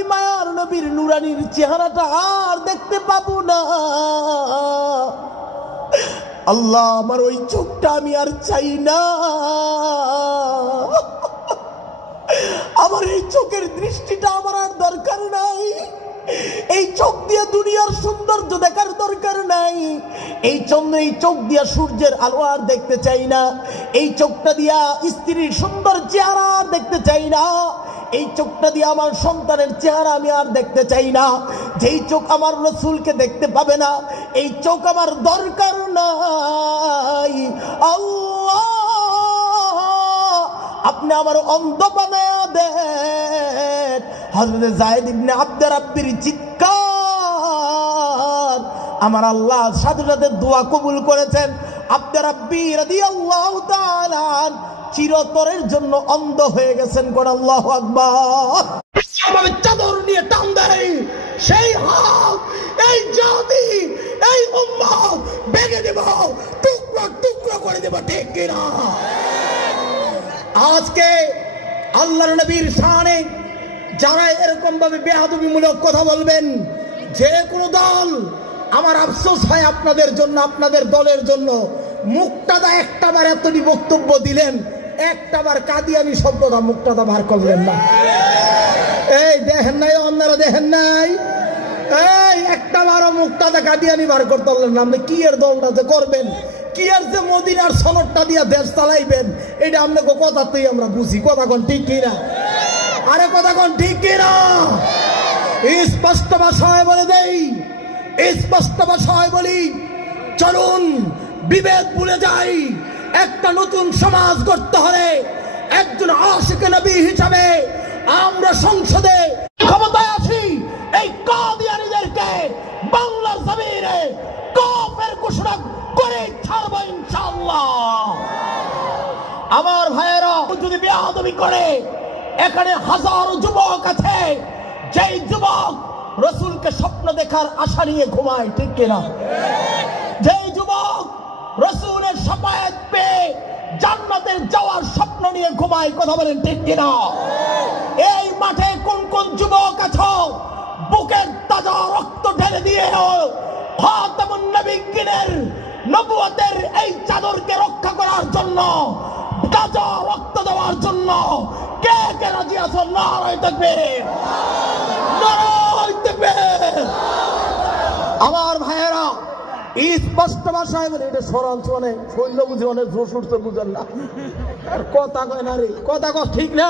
আমি মায়ার নবীর নুরানির চেহারাটা আর দেখতে পাবো না। আল্লাহ, আমার ওই চোখটা আমি আর চাই না। আমার এই চোখের দৃষ্টিটা আমার আর দরকার নাই। এই চোখ দিয়ে দুনিয়ার সৌন্দর্য দেখার দরকার নাই। এই চোখ দিয়া সূর্যের আলো আর দেখতে চাই না। এই চোখটা দিয়া স্ত্রীর সুন্দর চেহারা আর দেখতে চাই না। এই চোখটা দিয়ে আমার সন্তানের চেহারা আমি আর দেখতে চাই না। যেই চোখ আমার রাসূলকে দেখতে পাবে না, এই চোখ আমার দরকার নাই। আল্লাহ, আপনি আমার অন্ধ বানায়া দেন। হযরত যায়েদ ইবনে আব্দে রাব্বির চিৎকার আমার আল্লাহ সাথে সাথে দোয়া কবুল করেছেন। আব্দে রাব্বি রাদিয়াল্লাহু তাআলা চিরতরের জন্য অন্ধ হয়ে গেছেন। কোন আল্লাহু আকবার। এভাবে চাদর নিয়ে টান দেয় সেই হাত, এই জাতি, এই উম্মত ভেঙে দেব, টুকরো টুকরো করে দেব, ঠিক কিনা? আজকে আল্লাহর নবীর শানে যারা এরকম ভাবে বেয়াদবিমূলক কথা বলবেন, যে কোনো দল, আমার আফসোস হয় আপনাদের জন্য, আপনাদের দলের জন্য। মুক্তাদা একটাবার এতটি বক্তব্য দিলেন, একটাবার কাদিয়ানি শব্দটা মুক্তাদা বার করলেন না। এই দেখেন নাই, অন্যরা দেখেন নাই, এই একটাবারও মুক্তাদা কাদিয়ানি বার করতে পারলেন না। আপনি কি এর দলটা যে করবেন, কি আর যে মদিনার সনদটা দিয়ে দেশ চালাইবেন, এটা আপনাকে কথাতেই আমরা বুঝি। কথা কোন ঠিক কিনা? আরে কথা কোন ঠিক কিনা? স্পষ্ট ভাষায় বলে দেই, স্পষ্ট ভাষায় বলি, চলুন বিভেদ ভুলে যাই। একটা নতুন সমাজ গড়তে হলে একজন আশিক নবী হিসাবে আমরা সংসদে ক্ষমতায় আসি, এই কাদিয়ানীদেরকে বাংলার জমিনে কাফের ঘোষণা করে ছাড়বো ইনশাআল্লাহ। আমার ভাইয়েরা, যদি বেয়াদবি করে, এখানে হাজারো যুবক আছে, যেই যুবক রাসূলকে স্বপ্ন দেখার আশা নিয়ে ঘুমায়, ঠিক কিনা? যেই যুবক রাসূলের শাফায়াত পেয়ে জান্নাতে যাওয়ার স্বপ্ন নিয়ে ঘুমায়, কথা বলেন ঠিক কিনা? এই মাঠে কোন কোন যুবক আছো বুকের তাজা রক্ত ঢেলে দিয়ে খাতামুন নবিয়্যিনের নবুয়তের এই চাদরকে রক্ষা করার জন্য, তাজা রক্ত দেওয়ার জন্য কে কে রাজি আছো? নারায়ে তাকবীর, নারায়ে তাকবীর। আমার ভাইয়েরা, স্পষ্ট ভাষায় বলে, এটা সরাঞ্চলে শৈল্য বুঝে, অনেক জোর বুঝেন না, কথা কয় না রে, কথা কয় ঠিক না।